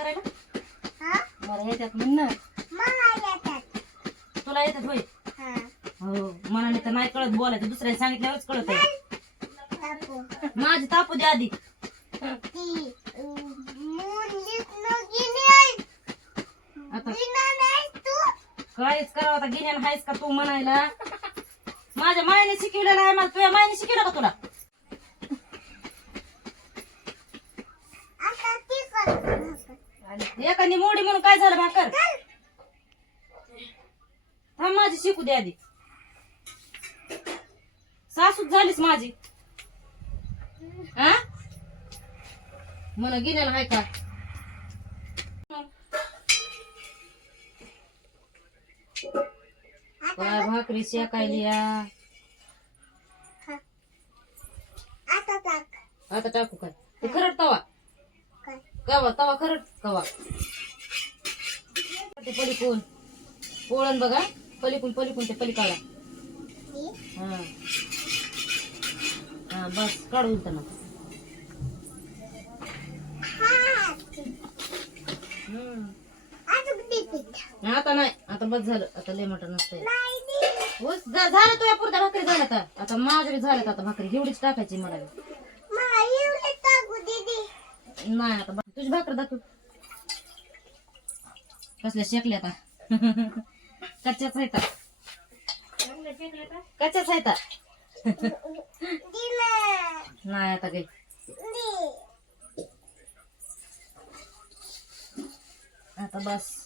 करायला? मला येतात म्हणणं. तुला येतात होय? हो मनाने तर नाही कळत बोलायचं, दुसऱ्याने सांगितल्यावरच कळत आहे. माझी तापू दे आधी. आता काहीच करावं आता, गिन्यान हायस का तू म्हणायला? माझ्या मायने शिकवलेलं आहे मला, तुझ्या मायने शिकवलं का तुला? एखादी मोडी म्हणून काय झालं भाकर? थांब माझी शिकू दे आधी. सासूच झालीस माझी. हा म्हणा गिन्याला हाय का? काय भाकरी शेकायली या. आता टाकू काय ते खरड तवा? कवा तवा खरड कवा? ते पलीकून पोळण बघा, पलीकून ते पलीकाला. हा हा बस काढून ना. आता नाही, आता बस झालं, आता लय मोठं नसतंय. झालं तुझ्या पुरत्या भाकरी झाल्या आता माझ्या बी झाल्यात. आता भाकरी एवढीच टाकायची मला. नाही आता तुझी भाकर दाखव कसल्या शेकल्या आता. कच्च्याच आहेत, कच्च्याच आहेत. नाही आता काही आता बस.